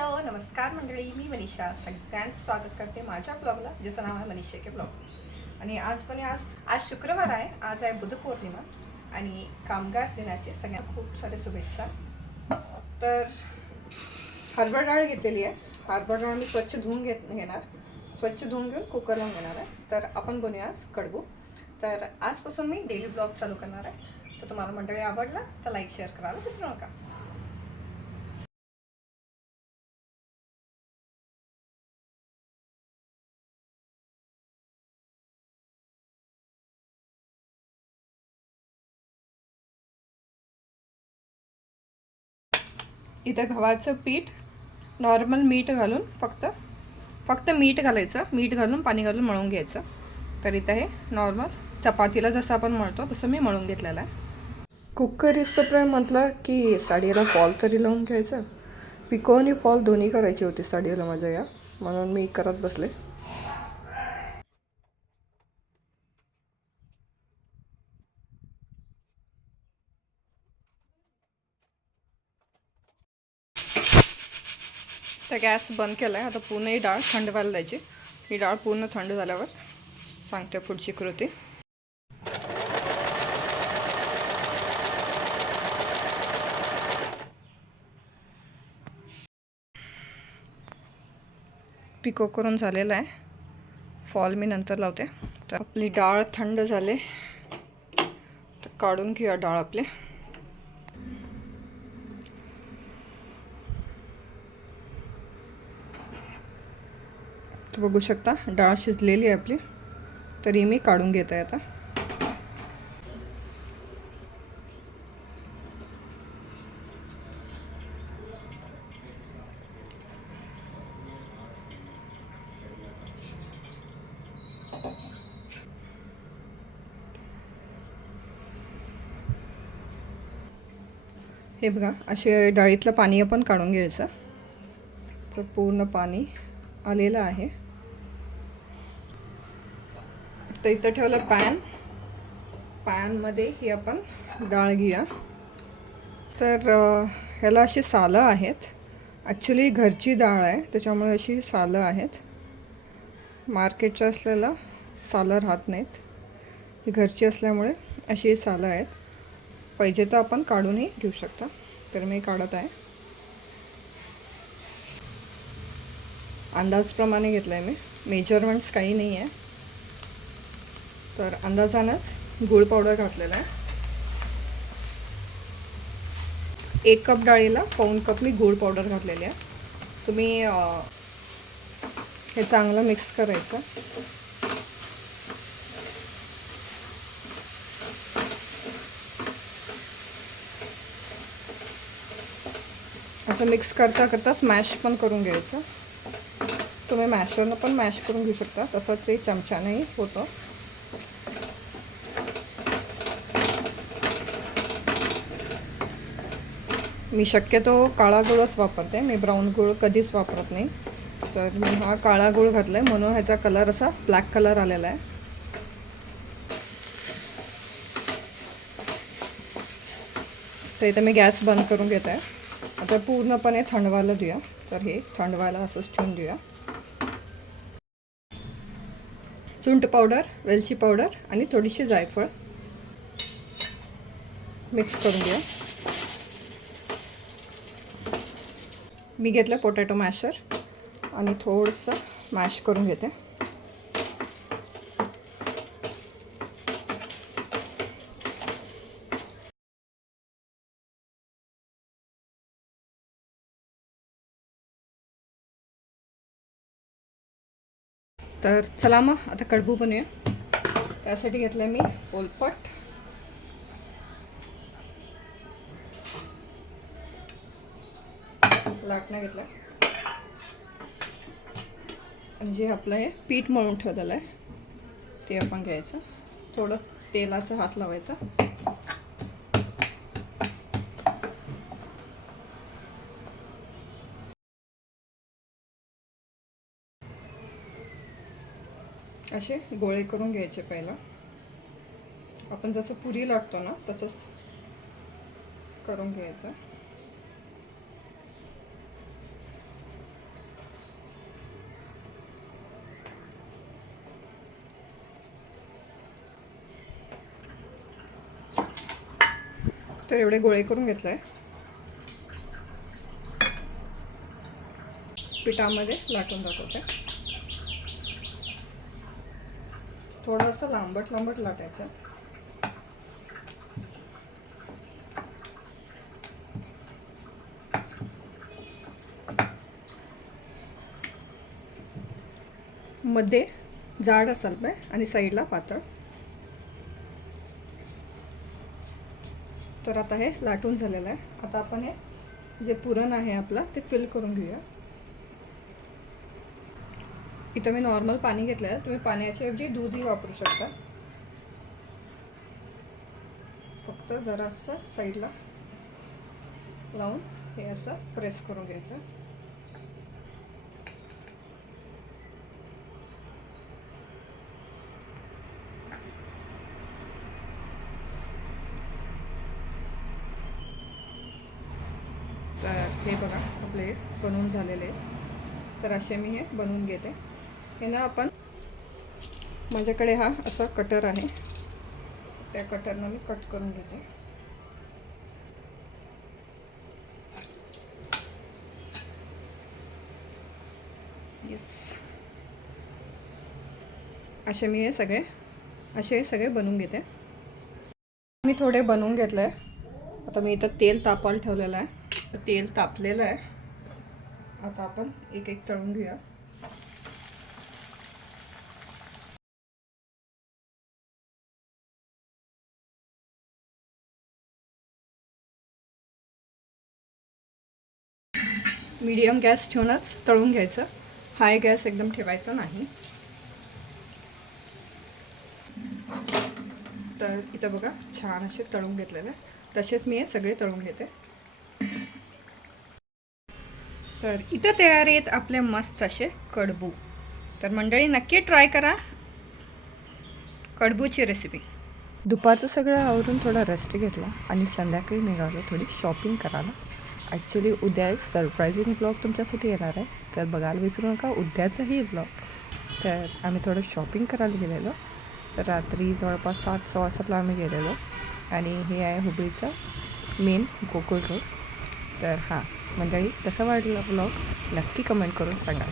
Hello नमस्कार मंडळी, मी मनीषा सगळ्यांचं स्वागत करते माझ्या ब्लॉगला, ज्याचं नाव आहे मनीषा के ब्लॉग. आणि आज शुक्रवार आहे. आज आहे बुधपौर्णिमा आणि कामगार दिनाचे सगळ्यांना खूप सारे शुभेच्छा. तर हरभरा डाळ घेतलेली आहे. हरभरा डाळ मी स्वच्छ धुवून घेणार. स्वच्छ धुवून घेऊन कुकर लावून घेणार आहे. तर आपण बनवूया आज कडबू. तर आजपासून मी डेली ब्लॉग चालू करणार आहे. तर तुम्हाला मंडळी आवडला तर लाईक शेअर करायला विसरू नका. इथं गव्हाचं पीठ नॉर्मल मीठ घालून फक्त मीठ घालायचं. मीठ घालून पाणी घालून मळून घ्यायचं. तर इथं हे नॉर्मल चपातीला जसं आपण मळतो तसं मी मळून घेतलेलं आहे. कुकर इस्तोपर्यंत म्हटलं की साडीला फॉल तरी लावून घ्यायचं. पिको आणि फॉल दोन्ही करायची होती साडीला माझ्या या, म्हणून मी करत बसले. तर गॅस बंद केला आहे. आता पूर्ण ही डाळ थंड व्हायला द्यायची. ही डाळ पूर्ण थंड झाल्यावर सांगते पुढची कृती. पिको करून झालेला आहे. फॉल मी नंतर लावते. तर आपली डाळ थंड झाले तर काढून घेऊया डाळ आपली. तर बघू शकता डाळ शिजलेली आहे आपली. तरी मी काढून घेत आहे आता. हे बघा, असे डाळीतलं पाणी आपण काढून घ्यायचं. तर पूर्ण पाणी आलेलं आहे. तर इथं ठेवलं पॅनमध्ये ही आपण डाळ घेऊया. तर ह्याला अशी सालं आहेत. ॲक्च्युली घरची डाळ आहे त्याच्यामुळे अशी सालं आहेत. मार्केटच्या असलेला सालं राहत नाहीत. ही घरची असल्यामुळे अशी सालं आहेत. पाहिजे तर आपण काढूनही घेऊ शकता. तर मी काढत आहे. अंदाजप्रमाणे घेतलं आहे मी. मेजरमेंट्स काही नाही आहे. तर अंदाजानंच गूळ पावडर घातलेला आहे. 1 कप डाळीला 1 कप मी गूळ पावडर घातलेली आहे. तुम्ही हे चांगलं मिक्स करायचं. असं मिक्स करता करता स्मॅश पण करून घ्यायचं. तुम्ही मॅशरनं पण मॅश करून घेऊ शकता. तसंच ते चमच्यानेही होतं. मी शक्यतो काळा गुळच वापरते. मी ब्राऊन गुळ कधीच वापरत नाही. तर मी हा काळा गुळ घातला आहे म्हणून ह्याचा कलर असा ब्लॅक कलर आलेला आहे. तर इथं मी गॅस बंद करून घेत आहे. आता पूर्णपणे थंड व्हायला देऊया. तर हे थंड व्हायला असंच ठेवून देऊया. सुंठ पावडर, वेलची पावडर आणि थोडीशी जायफळ मिक्स करून घेऊया. मी घेतलं पोटॅटो मॅशर आणि थोडंसं मॅश करून घेते. तर चला मग आता कडबू बनवूया. त्यासाठी घेतलं मी पोलपट, लाटणं घेतलं आणि जे आपलं हे पीठ मळून ठेवलेलं आहे ते आपण घ्यायचं. थोडं तेलाचा हात लावायचा. असे गोळे करून घ्यायचे. पहिला आपण जसं पुरी लाटतो ना तसंच करून घ्यायचं. तर एवढे गोळे करून घेतलं आहे. पिठामध्ये लाटून दाखवते. थोडंसं लांबट लांबट लाटायचं. मध्ये जाड असाल पाहिजे आणि साईडला पातळ. तर आता हे लाटून झालेलं आहे. आता आपण हे जे पुरण आहे आपलं ते फिल करून घेऊया. इथं मी नॉर्मल पाणी घेतलं आहे. तुम्ही पाण्याच्या ऐवजी दूधही वापरू शकता. फक्त जरासं साईडला लावून हे असं प्रेस करून घ्यायचं. तर हे बघा आपले बनवून झालेले आहे. तर असे मी हे बनवून घेते. हे ना आपण, माझ्याकडे हा असा कटर आहे, त्या कटरनं मी कट करून घेते. येस, असे मी हे सगळे बनवून घेते. मी थोडे बनवून घेतलं आहे. आता मी इथं तेल तापायला ठेवलेलं आहे. तेल तापलेलं आहे. आता आपण एक एक तळून घेऊया. मीडियम गॅस ठेवूनच तळून घ्यायचं. हाय गॅस एकदम ठेवायचा नाही. तर इथं बघा छान असे तळून घेतलेले. तसेच मी हे सगळे तळून घेते. तर इथं तयार आहेत आपले मस्त असे कडबू. तर मंडळी नक्की ट्राय करा कडबूची रेसिपी. दुपारचं सगळं आवरून थोडा रेस्ट घेतला आणि संध्याकाळी निघालो थोडी शॉपिंग करायला. ॲक्च्युली उद्या एक सरप्रायझिंग ब्लॉग तुमच्यासाठी येणार आहे. तर बघायला विसरू नका उद्याचाही ब्लॉग. तर आम्ही थोडं शॉपिंग करायला गेलेलो. तर रात्री जवळपास 7:15 आम्ही गेलेलो. आणि हे आहे हुबळीचा मेन गोकुळ रोड. तर हां मंडळी, कसा वाटला ब्लॉग नक्की कमेंट करून सांगा.